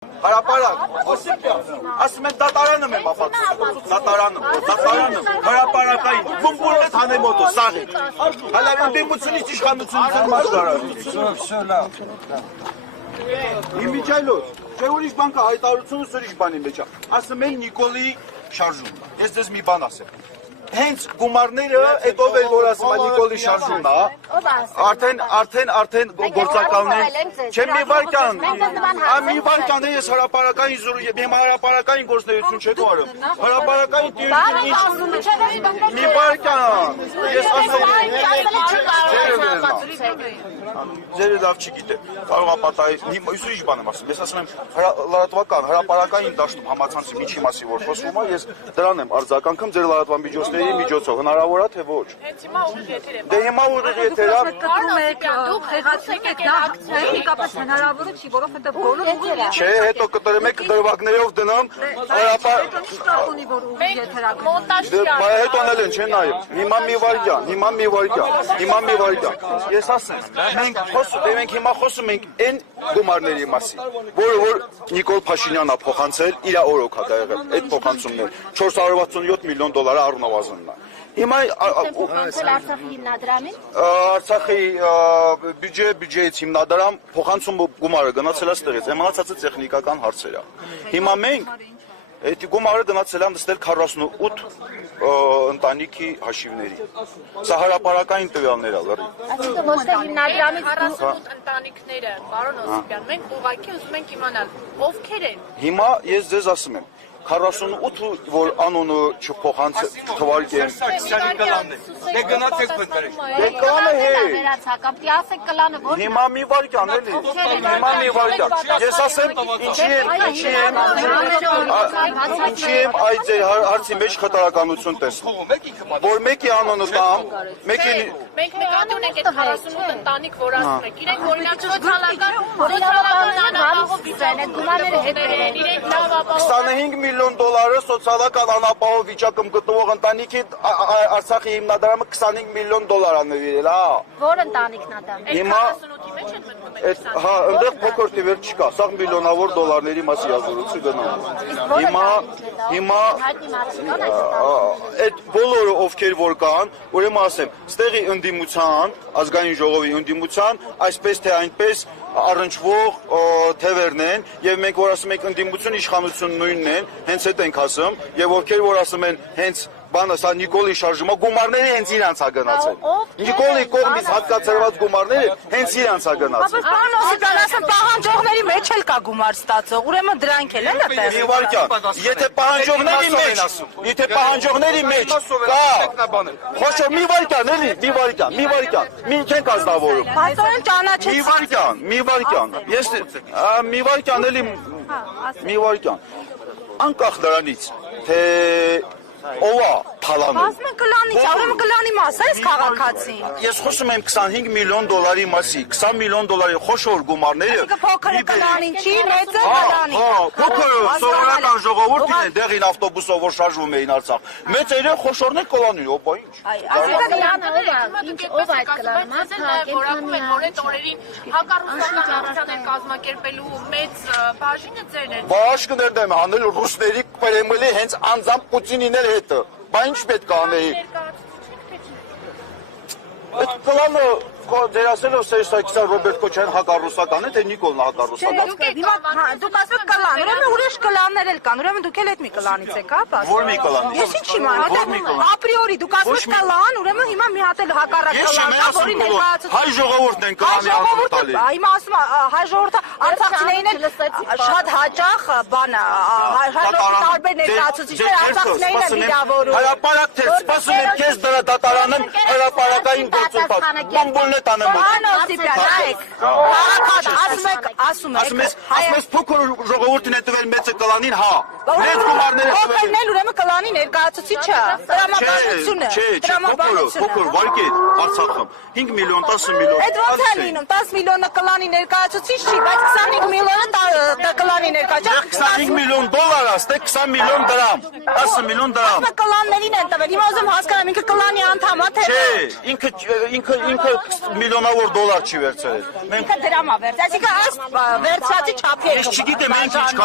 Հարապարակ, ասում են դատարանում եմ ապացուցում, դատարանում, հարապարակային, բումբուրն է թանեմ ոտո, սաղի, հալար ընդիմությունից իշխանությունից են մաշկարար։ Իմիջայլոց, չէ ուրիշ բան կա, հայտարարությունը ուրիշ բանի մեջ է, ասում են Նիկոլի շարժում, ես ձեզ մի բան ասեմ։ Հենց գումարները, այդ ով էլ որ ասում է Նիկոլի շարժումն է, արդեն գործակալներ, չէ մի վարկյան է ես հարապարակային գործնեություն չեք արում, հարապարակային տիրություն ինչ, մի վարկյան, ես ասում ձերը լավ չի գիտեմ, կարող ապատայի, ուսուրիշ բան եմ ասում, ես ասում եմ լրատվական, հարապարակային դաշտում համացանցի միջի մասի որ խոսվում է, ես դրան եմ արձագանքում ձեր լրատվական միջոցների միջոցով, հնարավոր է թե ոչ։ Հենց հիմա ուղիղ եթեր եմ։ Դե հիմա ուղիղ եթեր է։ Կտրում եք, խեղացնում եք, դա տեխնիկապես հնարավոր չի, որովհետև բոլոր ուղիղ եթեր։ Չէ, հետո կտրում եք դրվագներով դնամ, ունի որ ուղիղ եթերակը։ հետո անել են, չէ նայում։ Հիմա մի վարկյան։ Ես ասեմ, մենք հիմա խոսում ենք այն գումարների մասին, որը որ Նիկոլ Փաշինյանն է փոխանցել, իր օրոք է դա եղել, այդ փոխանցումներ 467 միլիոն դոլարը առնվազնն է։ Հիմա Արցախի հիմնադրամին Արցախի բյուջեից հիմնադրամ փոխանցում գումարը գնացել է ստեղից, մնացածը տեխնիկական հարցեր է։ Հիմա մենք այդ գումարը գնացել են նստել 48 ընտանիքի հաշիվների։ Սա հարապարակային տվյալներ է, լրի։ Այսինքն ոչ թե հիմնադրամից 48 ընտանիքները, պարոն Օսիպյան, մենք ուղղակի ուզում ենք իմանալ, ովքեր են։ Հիմա ես ձեզ ասում եմ, 48 որ անոնը չփոխանցեմ Դե գնացեք փնտրեք։ Դե կլանը հե։ վերացակապ, դի ասեք կլանը ոչ։ Հիմա մի վարկյան էլի։ Հիմա մի վարկյան։ Ես ասեմ, ինչի եմ այդ ձեր հարցի մեջ խտրականություն տեսնում։ Որ մեկի անոնը տամ, մեկի Մենք նկատում ենք այդ 48 ընտանիք, որ ասում եք, իրենք օրինակ սոցիալական անապահով այդ գումարները հետ բերեն։ իրենք լավ ապահով 25 միլիոն դոլարը սոցիալական անապահով վիճակում գտնվող ընտանիքի Արցախի հիմնադրամը 25 միլիոն դոլար է նվիրել, հա։ Որ ընտանիքն է դա։ Հիմա 48-ի մեջ են մտնում այդ հա, այնտեղ փոքր թիվեր չկա, սա միլիոնավոր դոլարների մասի ազորություն գնում։ Հիմա այդ բոլորը ովքեր որ կան, ուրեմն ասեմ, ստեղի ընդդիմության, ազգային ժողովի ընդդիմության, այսպես թե այնպես առնչվող թևերն են, եւ մենք որ ասում ենք ընդդիմություն իշխանություն նույնն են, հենց այդ ենք ասում, եւ ովքեր որ ասում են հենց բանը սա Նիկոլի շարժումը գումարները հենց իրանց է գնացել։ Նիկոլի կողմից հատկացրված գումարները հենց իրանց է գնացել։ Պարոն Օսիպյան, ասեմ պահանջողների մեջ էլ կա գումար ստացող, ուրեմն դրանք էլ են այդտեղ։ Մի վարկյան, եթե պահանջողների մեջ կա, խոշոր մի վարկյան էլի, մի վարկյան, մի չենք ազնվորում։ Բայց այն ճանաչեցին։ Մի վարկյան, ես մի վարկյան էլի, մի վարկյան, անկախ դրանից, թե ով է թալանում։ Ասում են կլանից, ուրեմն կլանի մաս է այս քաղաքացին։ Ես խոսում եմ 25 միլիոն դոլարի մասի, 20 միլիոն դոլարի խոշոր գումարները։ Փոքրը կլանին չի, մեծը կլանին։ Հա, փոքրը սովորական ժողովուրդին է, դեղին ավտոբուսով որ շարժվում էին Արցախ։ Մեծերը խոշորներ կլանին, օպա ինչ։ Ով այդ կլանը, որակում են, որ այդ օրերին հակառուսական են կազմակերպելու մեծ բաժինը ձերն են։ Բաշխներն եմ հանել ռուսների Կրեմլի հենց անձամբ Պուտինին էլ հետը։ Բա ինչ պետք է անեի։ Այդ կլանը դեր ասելով Սերժ Սարգսյան, Ռոբերտ Քոչարյան հակառուսական է, թե Նիկոլն հակառուսական։ Դուք ասում եք կլան, ուրեմն ուրիշ կլաններ էլ կան, ուրեմն դուք էլ այդ մի կլանից եք, հա՞։ Որ մի կլան։ Ես ինչ իմանամ, ապրիորի դուք ասում եք կլան, ուրեմն հիմա մի հատ էլ հակառակ կլան կա, որի ներկայացուցիչ։ Հայ ժողովուրդն են կլանի անունը տալի։ Հիմա ասում հայ ժողովուրդը արցախցիներին էլ շատ հաճախ բանը, տարբեր ներկայացուցիչներ արցախցիներին են վիրավորում։ Հարապարակ թե սպասում եմ քեզ դրա դատարանեմ հարապարակային գործընթաց։ Պարոն Օսիպյան, նայեք, ասում եք, փոքր ժողովուրդին է տվել մեծը կլանին, հա, մեծ գումարները տվել։ Փոքրն էլ ուրեմն կլանի ներկայացուցիչը, տրամաբանությունը, փոքր վարկետ Արցախում 5 միլիոն, 10 միլիոն։ Այդ ո՞նց է լինում, 10 միլիոնը կլանի ներկայացուցիչ չի, բայց 25 միլիոնը կլանի ներկայացա։ 25 միլիոն դոլար աստ է, 20 միլիոն դրամ, 10 միլիոն դրամ։ Ասում կլաններին են տվել, հիմա ուզում հասկանամ ինքը կլանի անդամ է, թե Չէ, ինքը միլիոնավոր դոլար չի վերցրել։ Մենք ինքը դրամա վերց, այսինքն այս վերցրածի չափի է։ Ես չգիտեմ, մենք